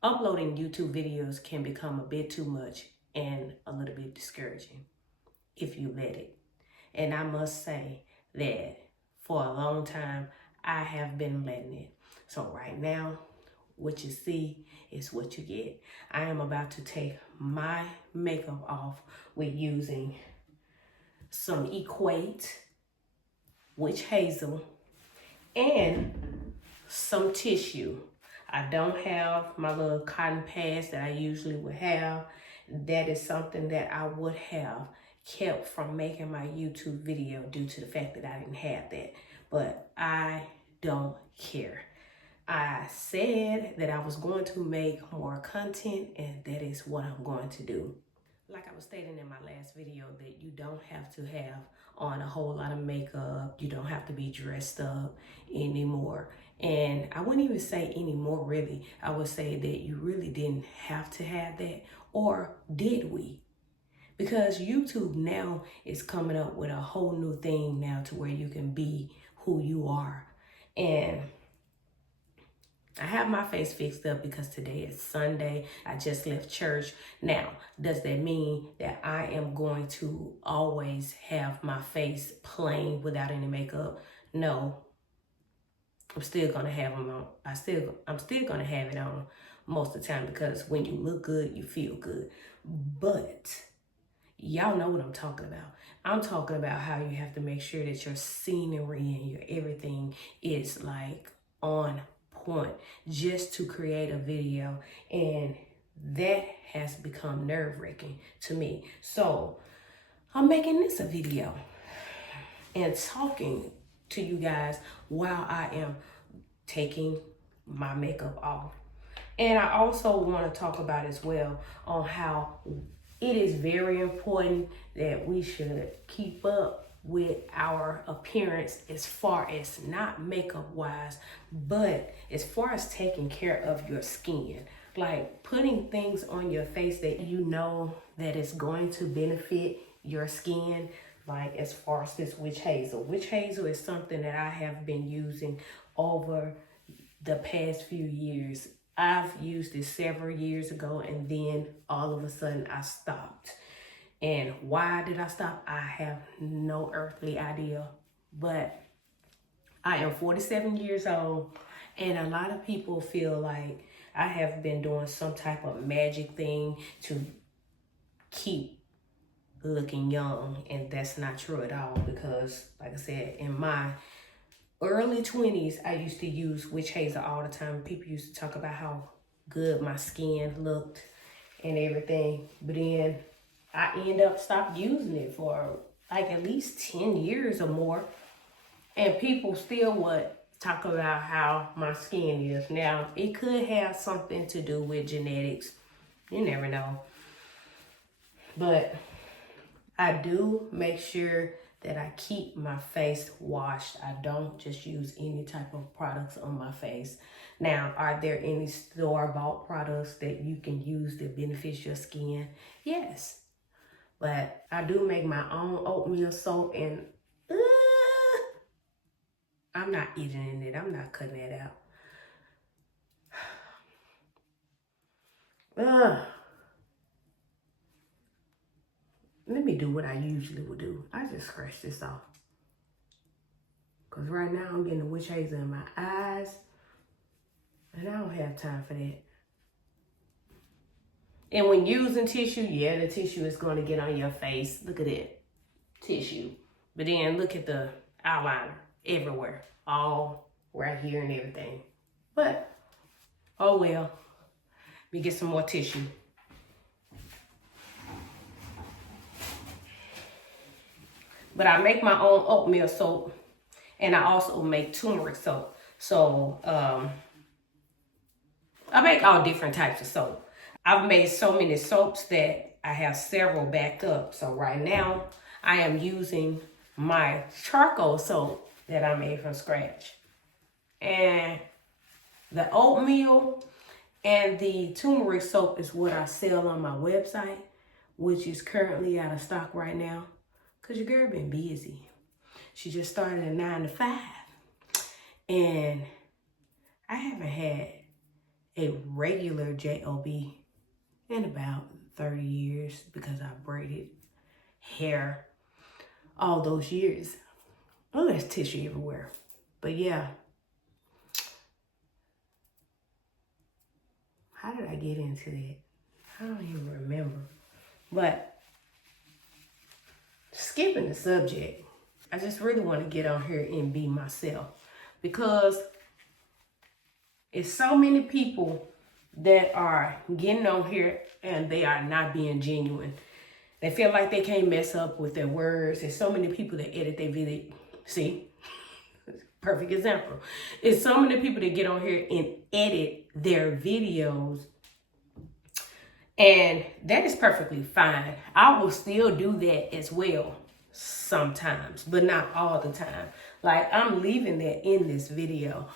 Uploading YouTube videos can become a bit too much and a little bit discouraging if you let it. And I must say that for a long time, I have been letting it. So right now, what you see is what you get. I am about to take my makeup off with using some Equate Witch Hazel and some tissue. I don't have my little cotton pads that I usually would have. That is something that I would have kept from making my YouTube video due to the fact that I didn't have that. But I don't care. I said that I was going to make more content, and that is what I'm going to do. Like I was stating in my last video, that you don't have to have on a whole lot of makeup. You don't have to be dressed up anymore. And I wouldn't even say anymore, really. I would say that you really didn't have to have that. Or did we? Because YouTube now is coming up with a whole new thing now to where you can be who you are. And I have my face fixed up because today is Sunday. I just left church. Now, does that mean that I am going to always have my face plain without any makeup? No. I'm still gonna have them on. I'm still gonna have it on most of the time, because when you look good, you feel good. But y'all know what I'm talking about. I'm talking about how you have to make sure that your scenery and your everything is like on point just to create a video, and that has become nerve-wracking to me. So I'm making this a video and talking to you guys while I am taking my makeup off. And I also want to talk about as well on how it is very important that we should keep up with our appearance, as far as not makeup wise, but as far as taking care of your skin. Like putting things on your face that you know that is going to benefit your skin. Like as far as this witch hazel. Witch hazel is something that I have been using over the past few years. I've used it several years ago, and then all of a sudden I stopped. And why did I stop? I have no earthly idea. But I am 47 years old, and a lot of people feel like I have been doing some type of magic thing to keep looking young, and that's not true at all. Because like I said, in my early 20s, I used to use witch hazel all the time. People used to talk about how good my skin looked and everything. But then I end up stopped using it for like at least 10 years or more. And people still would talk about how my skin is. Now, it could have something to do with genetics. You never know. But I do make sure that I keep my face washed. I don't just use any type of products on my face. Now, are there any store-bought products that you can use that benefits your skin? Yes. But I do make my own oatmeal soap, and I'm not eating it. I'm not cutting it out. Let me do what I usually would do. I just scratch this off. Because right now I'm getting the witch hazel in my eyes. And I don't have time for that. And when using tissue, yeah, the tissue is going to get on your face. Look at that. Tissue. But then look at the eyeliner everywhere. All right here and everything. But, oh well. Let me get some more tissue. But I make my own oatmeal soap, and I also make turmeric soap. So I make all different types of soap. I've made so many soaps that I have several backed up. So right now I am using my charcoal soap that I made from scratch. And the oatmeal and the turmeric soap is what I sell on my website, which is currently out of stock right now. Because your girl been busy. She just started a 9 to 5. And I haven't had a regular job in about 30 years because I braided hair all those years. Oh, there's tissue everywhere. But yeah, how did I get into that? I don't even remember. But skipping the subject, I just really want to get on here and be myself, because it's so many people that are getting on here and they are not being genuine. They feel like they can't mess up with their words. There's so many people that edit their video. See, perfect example. It's so many people that get on here and edit their videos, and that is perfectly fine. I will still do that as well sometimes, but not all the time. Like, I'm leaving that in this video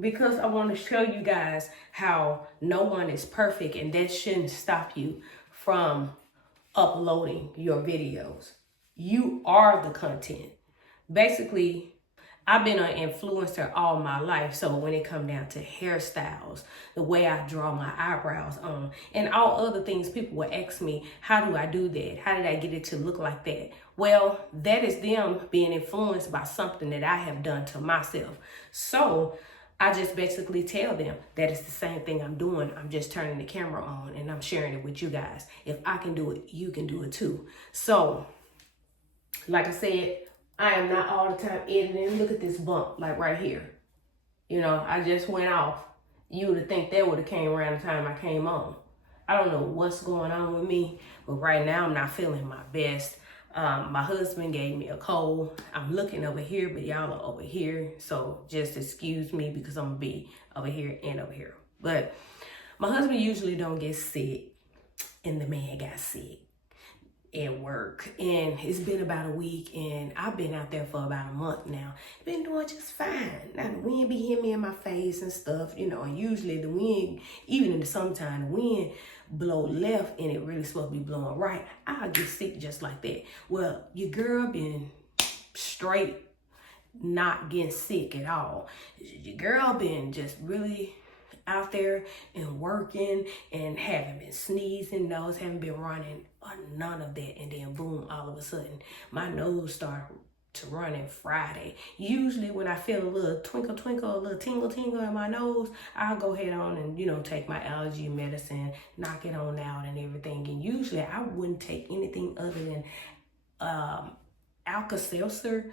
because I want to show you guys how no one is perfect, and that shouldn't stop you from uploading your videos. You are the content. Basically, I've been an influencer all my life. So when it comes down to hairstyles, the way I draw my eyebrows on, and all other things, people will ask me, how do I do that? How did I get it to look like that? Well, that is them being influenced by something that I have done to myself. So I just basically tell them that it's the same thing I'm doing. I'm just turning the camera on and I'm sharing it with you guys. If I can do it, you can do it too. So, like I said, I am not all the time editing. Look at this bump, like right here. You know, I just went off. You would have think that would have came around the time I came on. I don't know what's going on with me, but right now I'm not feeling my best. My husband gave me a cold. I'm looking over here, but y'all are over here. So just excuse me because I'm gonna be over here and over here. But my husband usually don't get sick, and the man got sick at work, and it's been about a week, and I've been out there for about a month now. Been doing just fine. Now the wind be hitting me in my face and stuff, you know, and usually the wind, even in the summertime, the wind blow left and it really supposed to be blowing right. I'll get sick just like that. Well, your girl been straight not getting sick at all. Your girl been just really out there and working and haven't been sneezing, nose haven't been running, or none of that. And then boom, all of a sudden my nose started to running Friday. Usually when I feel a little twinkle twinkle, a little tingle tingle in my nose, I'll go ahead on and, you know, take my allergy medicine, knock it on out and everything. And usually I wouldn't take anything other than Alka-Seltzer,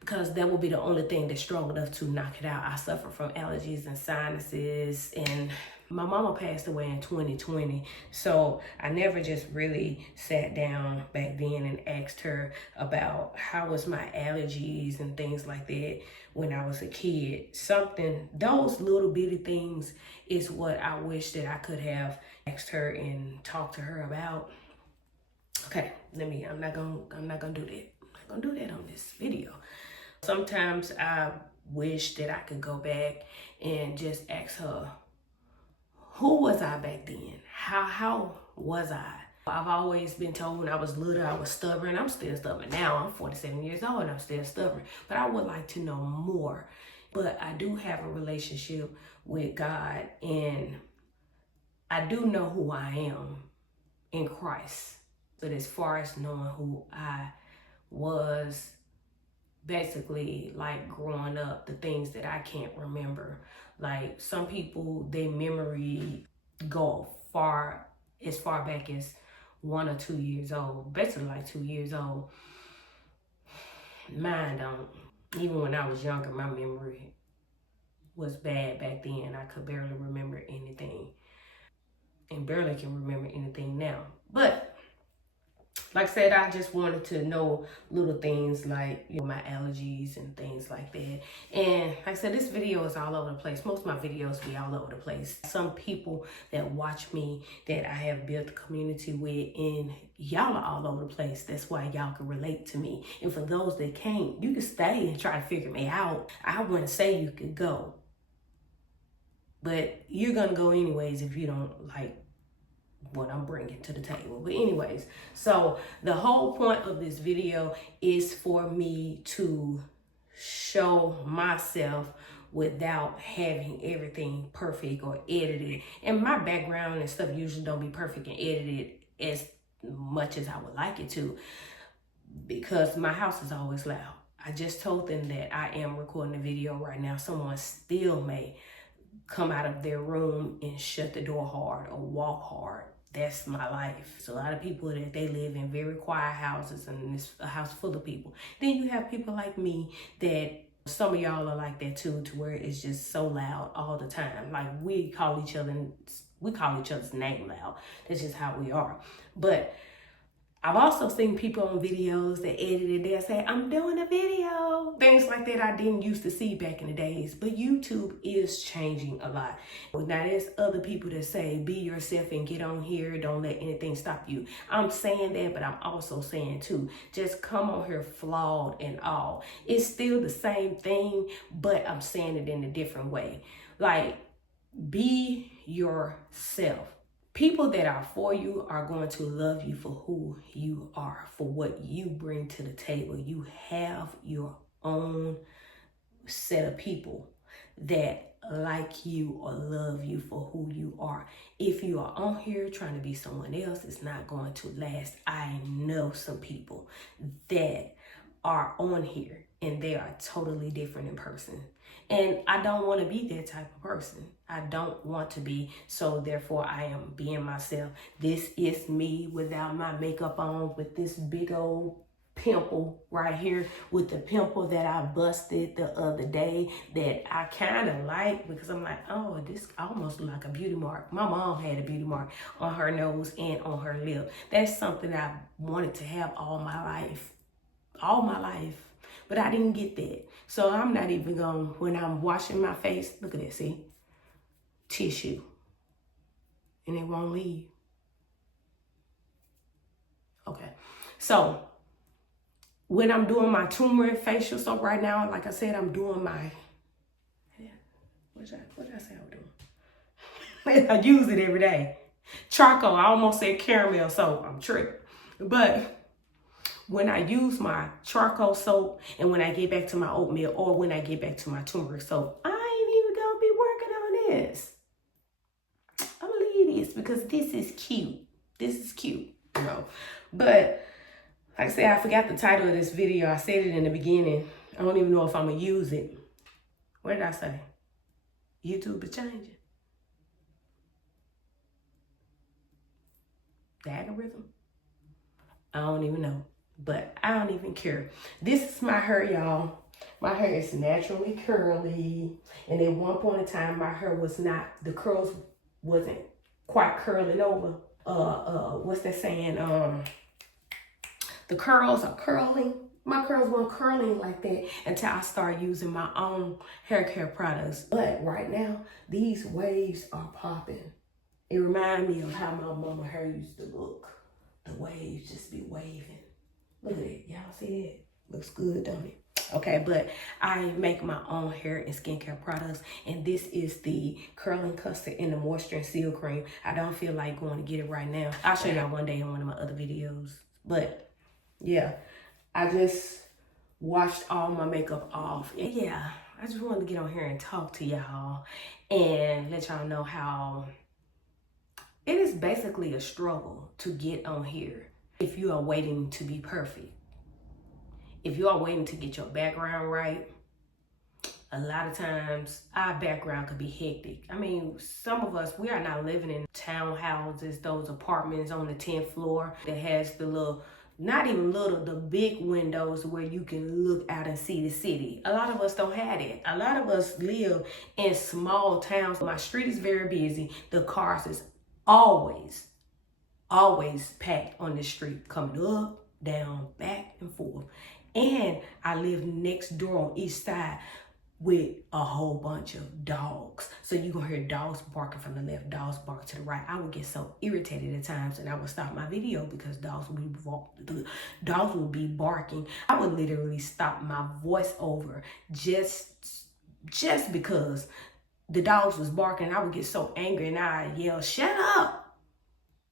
because that will be the only thing that's strong enough to knock it out. I suffer from allergies and sinuses, and my mama passed away in 2020. So I never just really sat down back then and asked her about how was my allergies and things like that when I was a kid. Those little bitty things is what I wish that I could have asked her and talked to her about. Okay, I'm not gonna do that. I'm not gonna do that on this video. Sometimes I wish that I could go back and just ask her, who was I back then? How was I? I've always been told when I was little I was stubborn. I'm still stubborn now. I'm 47 years old and I'm still stubborn. But I would like to know more. But I do have a relationship with God, and I do know who I am in Christ. But as far as knowing who I was, basically, like growing up, the things that I can't remember. Like some people, their memory go as far back as 1 or 2 years old, basically like 2 years old. Mine don't. Even when I was younger, my memory was bad back then. I could barely remember anything, and barely can remember anything now. But like I said, I just wanted to know little things like, you know, my allergies and things like that. And like I said, this video is all over the place. Most of my videos be all over the place. Some people that watch me that I have built a community with, and y'all are all over the place. That's why y'all can relate to me. And for those that can't, you can stay and try to figure me out. I wouldn't say you could go, but you're gonna go anyways if you don't like what I'm bringing to the table. But anyways, so the whole point of this video is for me to show myself without having everything perfect or edited. And my background and stuff usually don't be perfect and edited as much as I would like it to, because my house is always loud. I just told them that I am recording a video right now. Someone still may come out of their room and shut the door hard or walk hard. That's my life. It's a lot of people that they live in very quiet houses, and it's a house full of people. Then you have people like me that some of y'all are like that too, to where it's just so loud all the time. Like we call each other's name loud. That's just how we are. But I've also seen people on videos that edited, they'll say, I'm doing a video. Things like that I didn't used to see back in the days. But YouTube is changing a lot. Now there's other people that say, be yourself and get on here. Don't let anything stop you. I'm saying that, but I'm also saying too, just come on here flawed and all. It's still the same thing, but I'm saying it in a different way. Like, be yourself. People that are for you are going to love you for who you are, for what you bring to the table. You have your own set of people that like you or love you for who you are. If you are on here trying to be someone else, it's not going to last. I know some people that are on here and they are totally different in person. And I don't want to be that type of person. I don't want to be. So therefore, I am being myself. This is me without my makeup on, with this big old pimple right here, with the pimple that I busted the other day that I kind of like, because I'm like, oh, this almost look like a beauty mark. My mom had a beauty mark on her nose and on her lip. That's something I wanted to have all my life. But I didn't get that. So I'm not even going, when I'm washing my face, look at that, see? Tissue. And it won't leave. Okay. So when I'm doing my turmeric facial soap right now, like I said, I'm doing my, what did I say I was doing? I use it every day. Charcoal, I almost said caramel soap. I'm tripping. But when I use my charcoal soap and when I get back to my oatmeal or when I get back to my turmeric soap, I ain't even gonna be working on this. I'm gonna leave this because this is cute. This is cute, you know. But like I said, I forgot the title of this video. I said it in the beginning. I don't even know if I'm gonna use it. What did I say? YouTube is changing. The algorithm? I don't even know. But I don't even care. This is my hair, y'all. My hair is naturally curly. And at one point in time, my hair was not, the curls wasn't quite curling over. What's that saying? The curls are curling. My curls weren't curling like that until I started using my own hair care products. But right now, these waves are popping. It reminds me of how my mama hair used to look. The waves just be waving. Look at it. Y'all see it? Looks good, don't it? Okay, but I make my own hair and skincare products, and this is the curling custard and the moisture and seal cream. I don't feel like going to get it right now. I'll show y'all one day in one of my other videos. But yeah, I just washed all my makeup off. And yeah, I just wanted to get on here and talk to y'all and let y'all know how it is basically a struggle to get on here if you are waiting to be perfect. If you are waiting to get your background right, a lot of times our background could be hectic. I mean, some of us, we are not living in townhouses, those apartments on the 10th floor that has the little, not even little, the big windows where you can look out and see the city. A lot of us don't have it. A lot of us live in small towns. My street is very busy. The cars is always packed on the street, coming up, down, back and forth. And I live next door on each side with a whole bunch of dogs. So you're gonna hear dogs barking from the left, dogs barking to the right. I would get so irritated at times and I would stop my video because dogs would be barking. I would literally stop my voice over just because the dogs was barking. I would get so angry and I'd yell, shut up,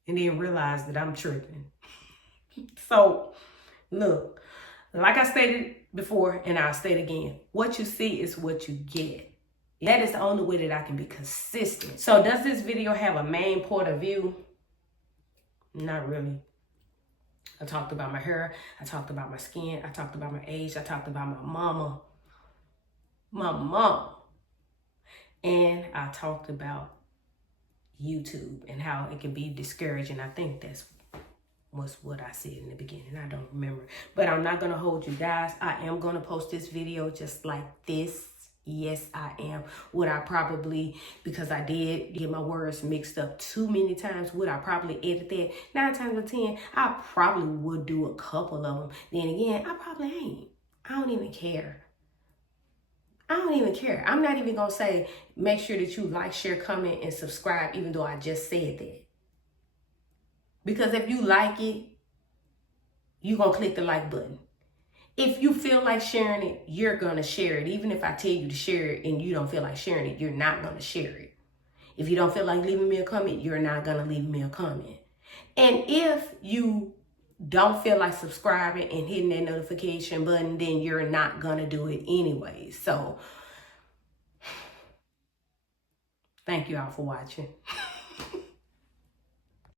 and then realize that I'm tripping. So look, like I stated before, and I'll state again, what you see is what you get. That is the only way that I can be consistent. So does this video have a main point of view? Not really. I talked about my hair. I talked about my skin. I talked about my age. I talked about my mama. My mom. And I talked about YouTube and how it can be discouraging. I think that's was what I said in the beginning. I don't remember. But I'm not going to hold you guys. I am going to post this video just like this. Yes, I am. Would I probably, because I did get my words mixed up too many times, would I probably edit that? 9 times out of 10, I probably would do a couple of them. Then again, I probably ain't. I don't even care. I don't even care. I'm not even going to say, make sure that you like, share, comment, and subscribe, even though I just said that. Because if you like it, you're going to click the like button. If you feel like sharing it, you're going to share it. Even if I tell you to share it and you don't feel like sharing it, you're not going to share it. If you don't feel like leaving me a comment, you're not going to leave me a comment. And if you don't feel like subscribing and hitting that notification button, then you're not going to do it anyway. So thank you all for watching.